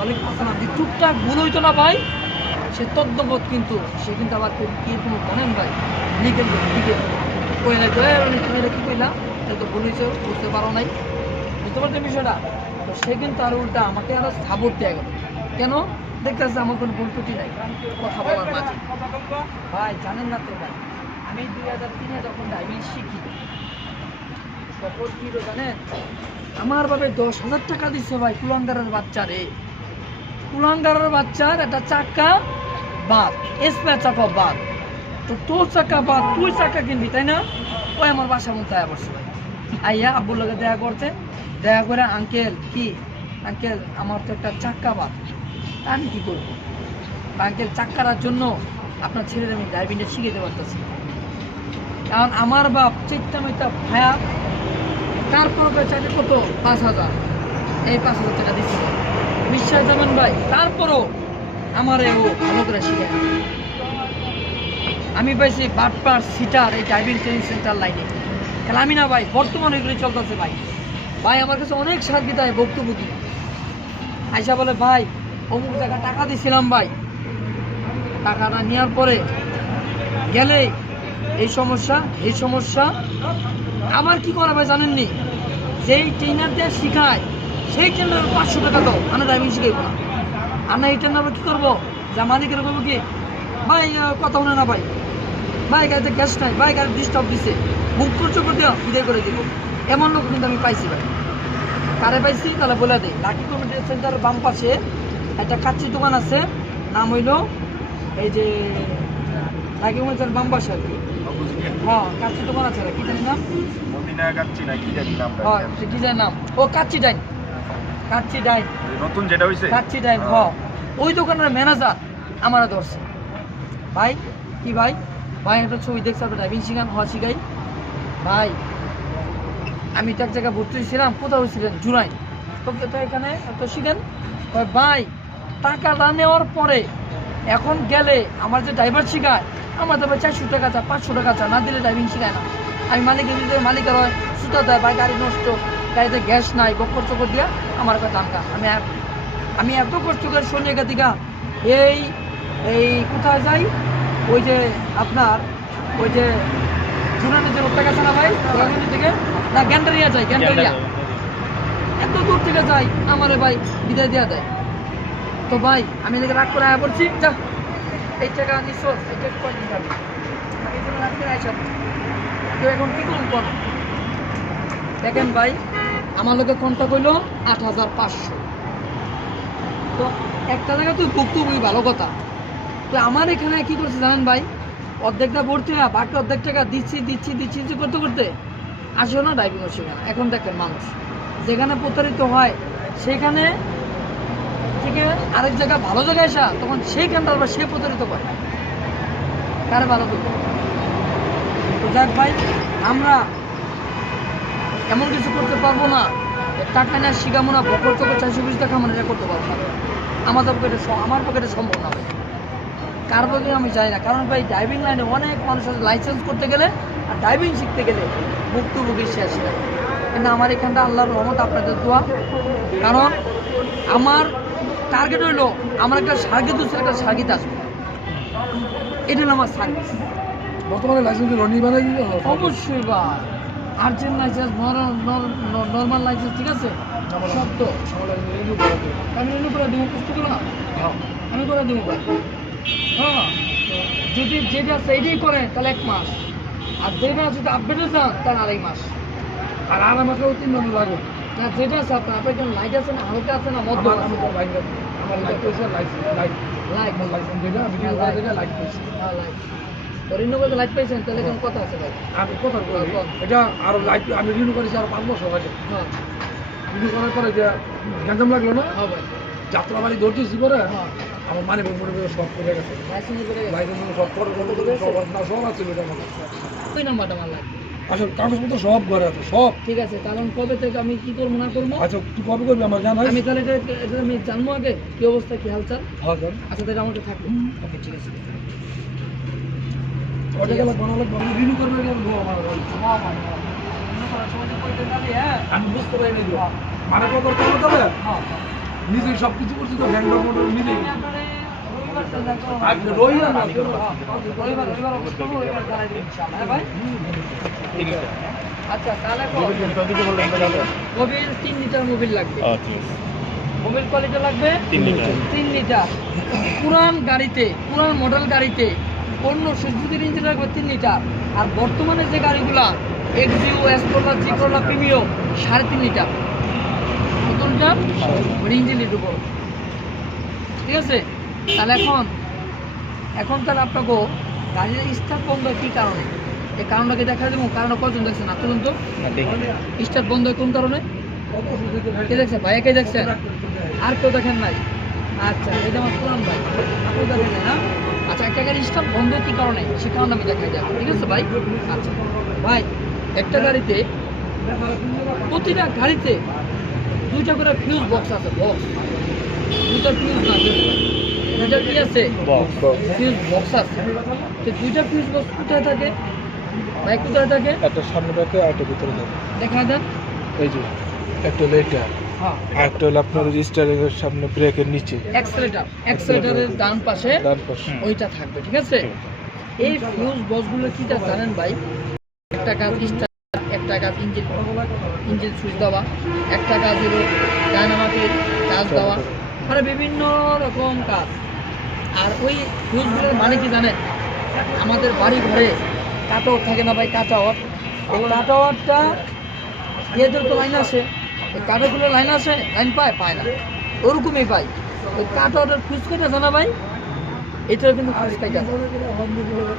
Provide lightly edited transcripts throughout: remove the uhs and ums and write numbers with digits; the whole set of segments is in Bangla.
ওয়ালাইকুম আসসালাম। যে টুকটাক ভুল হইতো না ভাই, সে তদ্যবৎ কিন্তু সে কিন্তু আবার কি কোনো জানেন ভাই, লিখে কই নাই তো তুমি এটা কি কইলা, এটা তো ভুল হয়েছে, বুঝতে পারো নাই, বুঝতে পারছেন বিষয়টা। তো সে কিন্তু আর উল্টা আমাকে আরো সাপোর্ট দেয়া গেল। কেন? দেখতেছে আমার কোনো ভুল ত্রুটি নাই কথা বলার মাঝে। ভাই জানেন না তো ভাই, আমি 2003-এ যখন ড্রাইভিং শিখি তখন কি হলো জানেন, আমার ভাবে 10,000 টাকা দিচ্ছে ভাই কুলাঙ্গারের বাচ্চা রে, কুলাঙ্গারের বাচ্চার একটা চাকা বাদ, স্পেয়ার চাকা বাদ। তো তোর চাকা বাদ, তুই চাকা কিনবি তাই না? ওই আমার বাসার মধ্যে আয়া বসছে ভাই, আইয়া আব্বুর লগে দেখা করছে, দেখা করে আঙ্কেল কি আঙ্কেল আমার তো একটা চাক্কা বাদ, আমি কি করবো আঙ্কেল? চাক্কার জন্য আপনার ছেলের আমি ড্রাইভিংটা শিখাতে পারতেছি। কারণ আমার বাপ চেষ্টা মেটা ভায়া, তারপরে চাইলে কত 5,000, এই 5,000 টাকা দিচ্ছি বিশ্বাস যাবেন ভাই। তারপরও আমারে ও ভালো করে শিখায়। আমি পাইছি বাটপার সিটার এই ড্রাইভিং ট্রেনিং সেন্টার লাইনে। তাহলে আমি না ভাই বর্তমানে এগুলি চলতেছে ভাই। ভাই আমার কাছে অনেক সার্কিট হয় বক্তব্য দিই, আইসা বলে ভাই অমুক জায়গা টাকা দিছিলাম ভাই, টাকাটা নেওয়ার পরে গেলে এই সমস্যা এই সমস্যা। আবার কি করা ভাই জানেননি, যেই ট্রেনারদের শিখায় সেই ট্রেনার 500 টাকা দাও, আমি ড্রাইভিং শিখাইব না। আর না এই ট্রেনার কি করবো, যা মালিকের করবো কি ভাই কথা বলে না ভাই, ভাই গাড়িতে গ্যাস নাই, ভাই গাড়ি ডিস্টার্ব দিচ্ছে, বুক করছো করে দেওয়া বিদায় করে দিব। এমন লোক কিন্তু আমি পাইছি ভাই। কারে পাইছি তাহলে বলে দিই, লাকি কমিউনিটি সেন্টারের বাম পাশে একটা কাচ্চি দোকান আছে, নাম হইল এই যে লাকি কমিউনিটির বাম পাশে আর কি। হ্যাঁ কাচ্চি দোকান আছে, কি জানি নাম, হ্যাঁ ডিজাইন নাম ও কাচ্চি ডাইন, কাচ্চি ডাইন নতুন যেটা হইছে কাচ্চি ডাইন। হ্যাঁ ওই দোকানের ম্যানেজার আমারা ধরছে ভাই। কি ভাই, ভাই একটা ছবি দেখছে আপনি ড্রাইভিং শিখান? হওয়া শিখাই ভাই। আমি তো এক জায়গায় ভর্তি হয়েছিলাম, কোথাও হয়েছিলেন জুলাই, তোকে তো এখানে তো শিখেন ভাই। টাকাটা নেওয়ার পরে এখন গেলে আমার যে ড্রাইভার শিখায়, আমার তো 400 টাকা চা 500 টাকা চা, না দিলে ড্রাইভিং শিখায় না। আমি মালিকের দিতে মালিকের হয় সুতা দেয় ভাই, গাড়ি নষ্ট, গাড়িতে গ্যাস নাই, বক্কর চক্কর দিয়া আমার কাছে দামকা। আমি এত কষ্ট করে সন্ধ্যা দিকা এই এই কোথায় যাই, ওই যে আপনার ওই যে জুনানের যে রোডটা গেছে না ভাই, জুনানি থেকে না গ্যান্ডারিয়া যাই, গ্যান্ডারিয়া এত দূর থেকে যাই, আমারে ভাই বিদায় দেওয়া দেয়। তো ভাই আমি এদিকে রাগ করে আয়া পড়ছি, যা এই টাকা নিচ্ছ এই টাকা কয়দিন যাবে, আমি এই জন্য রাগ করে আইসা তো এখন কী করুন কর। দেখেন ভাই আমার লোকের কন্ট্যাক্ট হইল 8,500। তো একটা জায়গা তুই ভুক্তভোগী ভালো কথা, তো আমার এখানে কি করছে জানেন ভাই, অর্ধেকটা ভর্তি হয়, বাকি অর্ধেক টাকা দিচ্ছি দিচ্ছি দিচ্ছি দিচ্ছি করতে করতে আসেও না ড্রাইভিং শেখে না। এখন দেখেন মানুষ যেখানে প্রতারিত হয় সেখানে থেকে আরেক জায়গায় ভালো জায়গায় আসা, তখন সেইখানটা আবার সে প্রতারিত করে, কারে ভালো করবে। তো যাক ভাই, আমরা এমন কিছু করতে পারবো না, টাকা না শিখাবো না, বকর চকর 420 টাকা আমরা এটা করতে পারবো না, আমাদের পক্ষে আমার পক্ষে এটা সম্ভব না ভাই। কার পক্ষে আমি চাই না, কারণ ভাই ড্রাইভিং লাইনে অনেক মানুষ আছে লাইসেন্স করতে গেলে আর ড্রাইভিং শিখতে গেলে ভুক্তভোগী শেষ না। কিন্তু আমার এখানটা আল্লাহর রহমত, আপনাদের দোয়া। কারণ আমার টার্গেট হইলো আমার একটা সার্কিট হচ্ছে, একটা সার্কিট আসবে, এটা হলো আমার সার্ভিস। বর্তমানে লাইসেন্স রনি বানাই দিতে হবে অবশ্যই বা আর্জেন্ট লাইসেন্স, নর্মাল লাইসেন্স, ঠিক আছে সব তো আমি রিনিউ করে দেবো, পুস্তক না আমি করে দেবো ভাই। হ্যাঁ যদি যেটা সেইটাই করে তাহলে 1 মাস, আর যেটা যদি আপডেটে যান তাহলে 2.5 মাস, আর আর আমাকেও 3 মাস লাগবে। না যেটা আছে আপনার আপনার লাইট আছে না, হালকা আছে না, মধ্যম আছে? আমার লাইট পয়সা লাইট লাইট লাইট লাইসেন্স যেটা আমি রিনিউ করে দিলে লাইট পয়সা। হ্যাঁ লাইট তো রিনিউ করতে লাইট পাইছেন, তাহলে কেমন কথা আছে ভাই? আমি কথা বলি এটা আরো লাইট আমি রিনিউ করেছি আরো 5 বছর আগে। হ্যাঁ রিনিউ করার পরে যে গ্যাঞ্জাম লাগলো না, হ্যাঁ ভাই, যাত্রাবাড়ি ধরতেছি পরে হ্যাঁ আমার মানে মনে করে সব করে গেছে, লাইসেন্স করে গেছে। লাইসেন্স সব করে সব না সব আছে এটা আমার ওই নাম্বারটা আমার লাগবে। আসলে কাগজপত্র সব ঘরে আছে সব। ঠিক আছে, কারণ কবে থেকে আমি কি করবো না করবো, আচ্ছা তুই কবে করবি আমার জানাই। আমি তাহলে এটা আমি জানবো আগে কি অবস্থা কি হালচাল। হ্যাঁ জান আচ্ছা তাহলে আমাকে থাকবে, ওকে ঠিক আছে। ওটা গেলে বানালে রিনিউ করবে আমার আমি বুঝতে পারি না মানে কত করতে হবে হ্যাঁ নিজে সব কিছু করছি তো ভ্যান মোটর নিজে আচ্ছা তাহলে মোবিল 3 লিটার মোবিল লাগবে। মোবিল কোয়ালিটি লাগবে 3 লিটার। পুরান গাড়িতে, পুরান মডেল গাড়িতে অন্য সুজুকির ইঞ্জিন লাগবে 3 লিটার। আর বর্তমানে যে গাড়িগুলা এক্সিও, এসকোলা, জিক্রোলা, প্রিমিও 3.5 লিটার। কত লিটার? ইঞ্জিন লিটার বড়। ঠিক আছে, তাহলে এখন তাহলে আপনাকে গাড়ির স্টার্ট বন্ধ হয় কি কারণে? এই কারণটাকে দেখা দেবো। কারণ কজন দেখছেন? তুলুন তো। স্টার্ট বন্ধ হয় কোন কারণে? কে দেখছেন? ভাইয়া কে দেখছেন? আর কেউ দেখেন নাই? আচ্ছা, এটা আমার পুরান ভাই, আপনি দেখেন না? আচ্ছা, একটা গাড়ি স্টার্ট বন্ধ কি কারণে, সে কারণে আমি দেখাই যাবো। ঠিক আছে ভাই? আচ্ছা ভাই, একটা গাড়িতে, প্রতিটা গাড়িতে 2টা করে ফিউজ বক্স আছে। বক্স 2টা ফিউজ না, 2টা কি আছে? ফিউজ বক্স আছে। তো 2টা ফিউজ বক্স কোথায় থাকে ভাই? কোথায় থাকে? একটা সামনে থাকে আর একটা ভিতরে থাকে। দেখা দেন। এই যে একটা হলো এটা, হ্যাঁ, আর একটা হলো আপনার স্টারিং এর সামনে ব্রেকের নিচে এক্সেলেটারের ডান পাশে ডান পাশে। ওইটা থাকবে। ঠিক আছে, এই ফিউজ বক্সগুলো কি তা জানেন ভাই? একটা কাজ স্টার্ট, একটা কাজ ইঞ্জিন সুইচ দেওয়া, একটা কাজ হলো ডায়নামাইটের চার্জ দেওয়া, মানে বিভিন্ন রকম কাজ। আর ওই ফিউজগুলোর মানে কি জানেন? আমাদের বাড়ি ঘরে কাটাওয়ার থাকে না ভাই? কাটাওয়ার, এই কাটাওয়ারটা এদের তো লাইন আসে, ওই কাটাগুলো লাইন আসে, লাইন পায় না, ওরকমই পাই। ওই কাটাওয়ারের ফিউজ কেটে আছে না ভাই? এটাও কিন্তু ফিউজ কেটে আছে।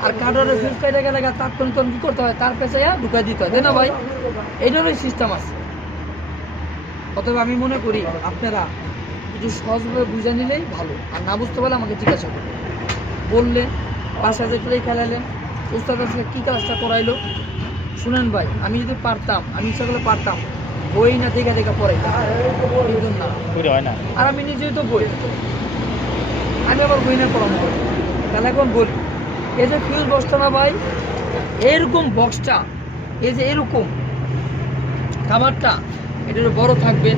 আর কাটাওয়ারের ফিউজ কেটে গেলে তাৎক্ষণিক কি করতে হয়? তার পেঁচাইয়া ঢুকাই দিতে হয়, তাই না ভাই? এইটারই সিস্টেম আছে। অতএব আমি মনে করি আপনারা একটু সহজভাবে বুঝে নিলেই ভালো। আর না বুঝতে পারলে আমাকে জিজ্ঞাসা করবেন, বললেন, বাসায় যে প্লে খেলালেন, উস্তাদ আজকে কী কাজটা করাইলো। শুনেন ভাই, আমি যদি পারতাম, আমি ইচ্ছা করলে পারতাম বই না দেখা পড়াইতাম না। আর আমি নিজেই তো বই, আমি আবার বই না পড়ানো করি। তাহলে এখন বলি, এই যে ফিউজ বক্সটা না ভাই, এরকম বক্সটা, এই যে এরকম খাবারটা, এটা বড় থাকবে,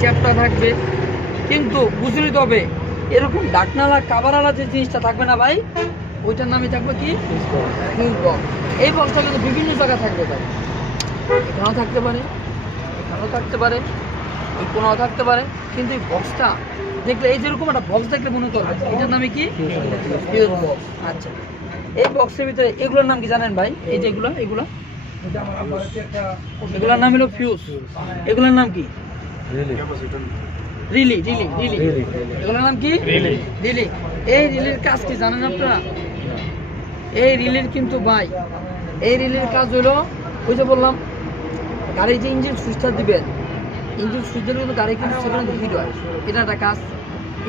চ্যাপটা থাকবে, কিন্তু বুঝে নিতে হবে এরকম ডাকনালা কাবারালা যে জিনিসটা থাকবে না ভাই, ওইটার নামই থাকবে কি? Fuse box. এই বক্সটা কিন্তু বিভিন্ন জায়গায় থাকবে ভাই। এখানেও থাকতে পারে, এখানেও থাকতে পারে, ওই কোনাও থাকতে পারে, কিন্তু এই বক্সটা দেখলে, এই যেরকম একটা বক্স দেখলে মনে করবে এটার নামে কি? Fuse box. আচ্ছা, এই বক্সের ভিতরে এগুলোর নাম কি জানেন ভাই? এই যে এগুলোর নাম হলো ফিউজ। এগুলোর নাম কি? রিলি। এগুলোর নাম কি? রিলি। এই রিলির কাজ কি জানেন আপনারা? এই রিলির কিন্তু ভাই, এই রিলির কাজ হলো, ওই যে বললাম গাড়ির যে ইঞ্জিন সুইচটা দিবেন, ইঞ্জিন সুইচ দিলে কিন্তু গাড়ি কিন্তু সেখানে হিট হয়, এটা একটা কাজ।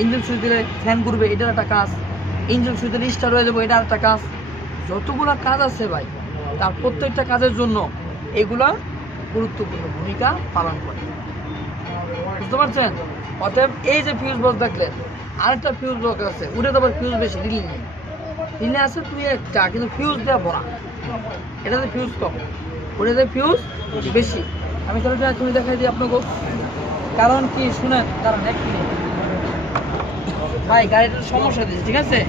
ইঞ্জিন সুইচ দিলে ফ্যান ঘুরবে, এটার একটা কাজ। ইঞ্জিন সুইচ দিলে স্টার্ট হয়ে যাবে, এটা একটা কাজ। যতগুলো কাজ আছে ভাই, তার প্রত্যেকটা কাজের জন্য এগুলা গুরুত্বপূর্ণ ভূমিকা পালন করে। বুঝতে পারছেন? অতএব এই যে ফিউজ বক্স দেখলেন, আরেকটা ফিউজ বক্স আছে, ওটা তো আবার ফিউজ বেশি, রিলি নেই। রিলে আছে তুই একটা, কিন্তু ফিউজ দেওয়া ভরা। এটাতে ফিউজ কম, ওটাতে ফিউজ বেশি। আমি তাহলে তুমি দেখাই দিই আপনাকে। কারণ কি শুনেন, কারণ এক মিনিট ভাই, গাড়িটার সমস্যা দিয়েছে, ঠিক আছে?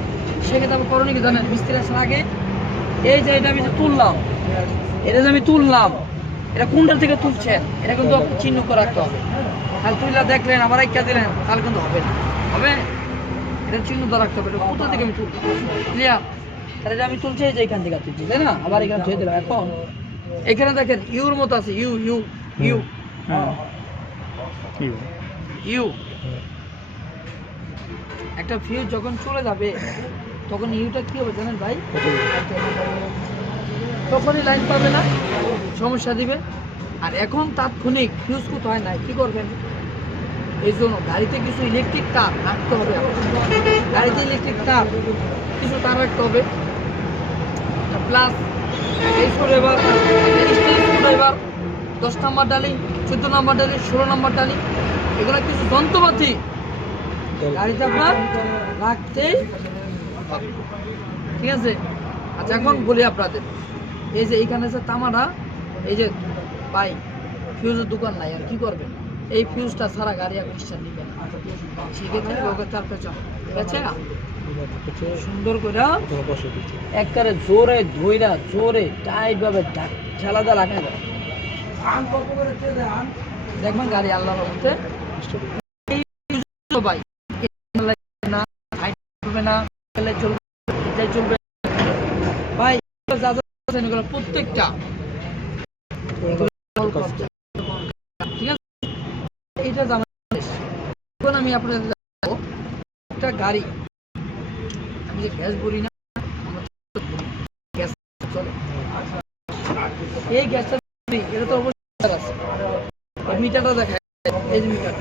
সেক্ষেত্রে আমি করণীয় কি জানেন? মিস্ত্রি আসার আগে এই যে এটা আমি যে তুললাম, এটা কোনটা থেকে তুলছেন, এটা কিন্তু চিহ্ন করে রাখতে হবে। তাহলে তুললা দেখলেন, আবার একটা দিলেন, তাহলে কিন্তু হবে না। হবে, এটা চিহ্ন দিয়ে রাখতে হবে, এটা কোথা থেকে আমি তুলছি, ক্লিয়ার? তাহলে এটা আমি তুলছি যে এখান থেকে তুলছি, তাই না? আবার এখানে ধুয়ে দিলাম। এখন এখানে দেখেন ইউর মতো আছে, ইউ একটা ফিউজ যখন চলে যাবে, তখন ইউটা কি হবে জানেন ভাই? তখনই লাইন পাবে না, সমস্যা দিবে। আর এখন তাৎক্ষণিক ফিউজ কোথায় নাই, কি করবেন? এই জন্য গাড়িতে কিছু ইলেকট্রিক তার রাখতে হবে। গাড়িতে ইলেকট্রিক তার কিছু তার রাখতে হবে, প্লাস স্ক্রুড্রাইভার, 10 নম্বর ডালি, 14 নম্বর ডালি, 16 নম্বর ডালি, এগুলো কিছু যন্ত্রপাতি গাড়িতে আপনার রাখতেই হবে। ঠিক আছে? আচ্ছা, এখন বলি আপনাদের, এই যে এইখানে যে তামাটা, এই যে ভাই ফিউজের দোকান নাই, আর কি করবেন? এই ফিউজটা ছাড়া গাড়ি আর স্টার্ট নিবে না। সেক্ষেত্রে লোকের তার পেছন ঠিক আছে কিছু সুন্দর করে কোনো বসে দিচ্ছে একবারে জোরে ধইরা জোরে টাইট ভাবে ঠেলা দা লাগাই দাও আন কত করে তেল দেয়, আন দেখবেন গাড়ি আল্লাহ বলতে ভাই না হাইট চলবে না গেলে চলবে এটাই চলবে ভাই যা যা আছে এগুলো প্রত্যেকটা ঠিক আছে এইটা জানা এখন আমি আপনাদের দেখাবো একটা গাড়ি আমি যে গ্যাস ভরি না আমার গ্যাস চলে এই গ্যাসটা এটা তো অবশ্যই আছে মিটারটা দেখায় এই যে মিটার